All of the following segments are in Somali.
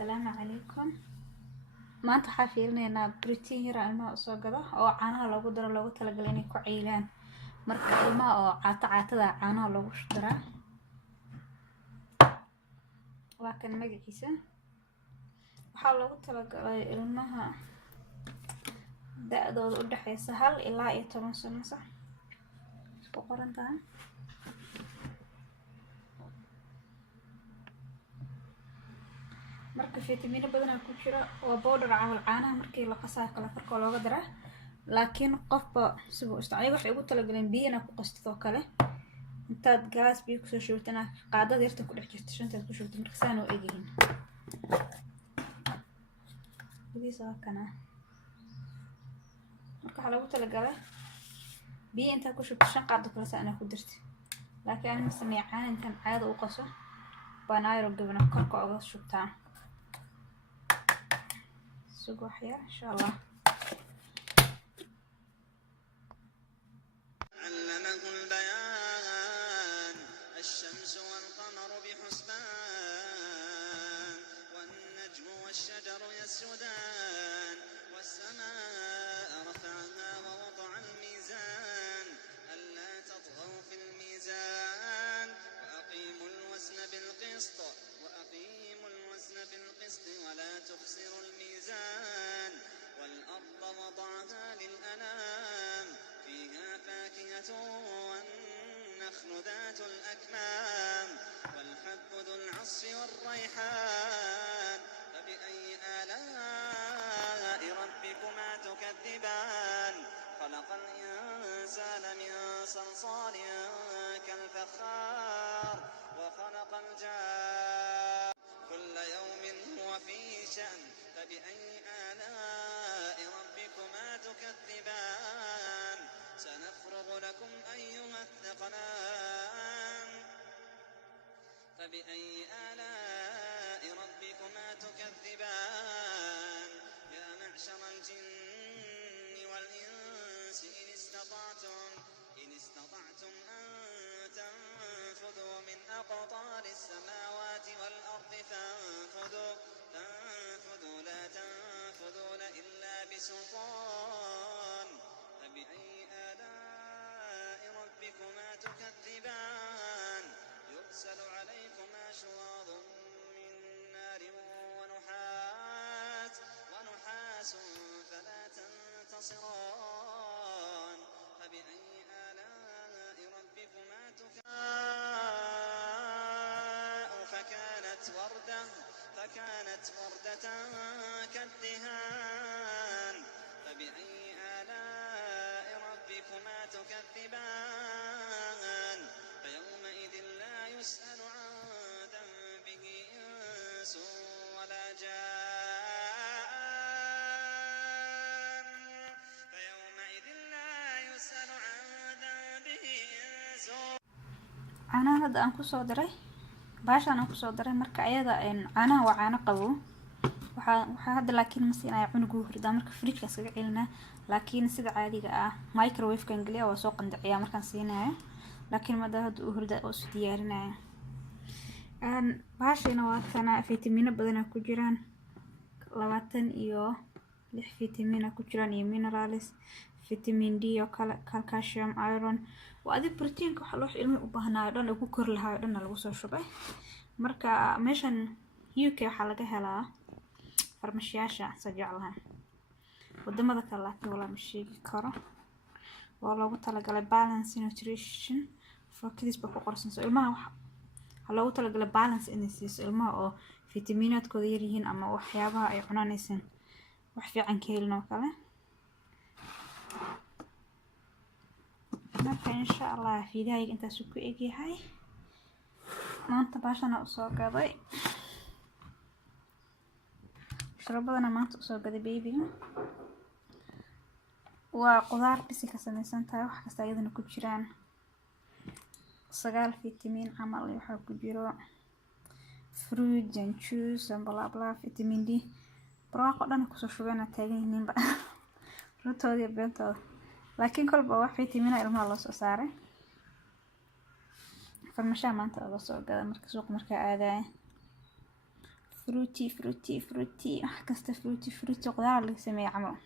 السلام عليكم. maanta waxaa fiirinaynaa protein yar ilmaha soo gado oo caanaha lagu daro loogu talagalay inay ku ciilaan marka ilmaha oo caatada caanaha lagu daraa waa kan magaciisa waxaa loogu talagalay ilmaha da'dooda u dhaxaysa 1 ilaa 10 sano sax ku qoran tahay marka fiitamiino badan ku jira oo powder caanaha markii la qasaa kala farqo looga dara laakiin qofba sidoo istaayay waxay ugu talagaleen biyana ku qastoo kale intaad gaas biyo ku soo shubtana qaadada yarta ku dhex jirto shantaad ku shubto marka saan oo eegin biyisa kana marka lagu talagalay biyo inta ku shubto shan qaado kala saan ku dirti laakiin aan sameeyaan intan caado u qaso banayro gabna korka uga shubtaa سوق حياة إن شاء الله. علمه البيان الشمس والقمر بحسبان والنجم والشجر يسجدان والسماء رفعها ووضع الميزان ألا تطغوا في الميزان وأقيموا الوزن بالقسط ولا تخسروا الميزان والأرض وضعها للأنام فيها فاكهة والنخل ذات الأكمام والحب ذو العصف والريحان فبأي آلاء ربكما تكذبان خلق الإنسان من صلصال كالفخار وخلق الجان كل يوم هو في شأن فبأي آلاء ربكما تكذبان سنفرغ لكم أيها الثقلان فبأي آلاء ربكما تكذبان يا معشر الجن والإنس إن استطعتم أن تنفذوا من أقطار السماوات والأرض فانفذوا لا تنفذون إلا بسلطان فبأي آلاء ربكما تكذبان يرسل عليكما شواظ من نار ونحاس فلا تنتصران فبأي آلاء ربكما تكذبان فكانت وردة كالدهان فبأي آلاء ربكما تكذبان فيومئذ لا يسأل عن ذنبه إنس ولا جان فيومئذ لا يسأل عن ذنبه إنس أنا هذا أنكو صدري baashaan aan ku soo daray marka ayada caanaha waa caano qabo waxa hadda laakiin ma siinay cunugu hurdaa marka fridge ka saga celinaa laakiin sida caadiga ah microwave kan galiya waa soo qandiciyaa markaan siinayo laakiin ma hadda uu hurdaa oo soo diyaarinayo baashayna waa kana fiitamiino badan ku jiraan 26 fiitamiino ku jiraan iyo minerals vitamin D oo kala calcium iron وهذا بروتين كحلوح علمي وبهنا دون أكو كر لها دون الوصول شبه مركا مشان UK حلقة هلا فرمشياشة سجعلها قدام ذاك الله ولا مشي كرا والله وتلاقى له balance nutrition فكذا بقى قرصن سؤال ما هلا وتلاقى له balance إنسيس ما أو فيتامينات كثيرين أما وحيابها أي عنانيسن وحفي عن كيلنا كله marka insha Allah fiidayga inta soo ku eegyahay maanta baashana u soo gaday sharabadana maanta u soo gaday babyga waa qudaar bisi ka samaysan tahay wax kasta iyadana ku jiraan 9 fiitamiin amal waxa ku jiro fruit and juice and blah blah vitamin D barwaaqo dhan ku soo shubana taagan ba runtoodii beentooda laakiin kolba wax fiitamiina ilmaha loo soo saaray farmashiya maanta laga soo gaday marka suuq marka aadaay fruity wax kasta fruity qudaar laga sameeyay camal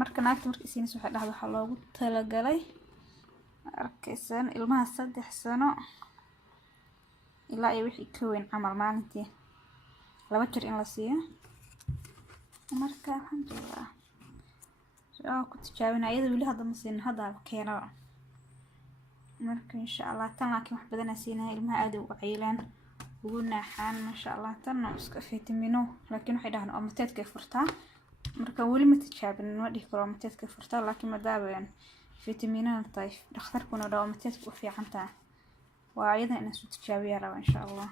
marka naagta markii siinayso waxay dhahdo waxa loogu talagalay arkaysan ilmaha 3 sano ilaa ay wixii ka weyn camal maalintii 2 jeer in la siiyo marka alxamdulillah ku tijaabina iyada wili hadda ma siin hadda keeno marka insha Allah tan laakiin wax badan siinaa ilmaha aad u caylaan ugu naaxaan ma sha Allah tan iska fiitamiino laakiin waxay dhahaan oo mateedka furtaa marka wali ma tijaabin ma dhigi karo mateedka furtaa laakiin madaaban fiitamiinada tahay dhakhtarkuna dhaw mateedka u fiican tahay waa iyada in soo tijaabiyaa insha Allah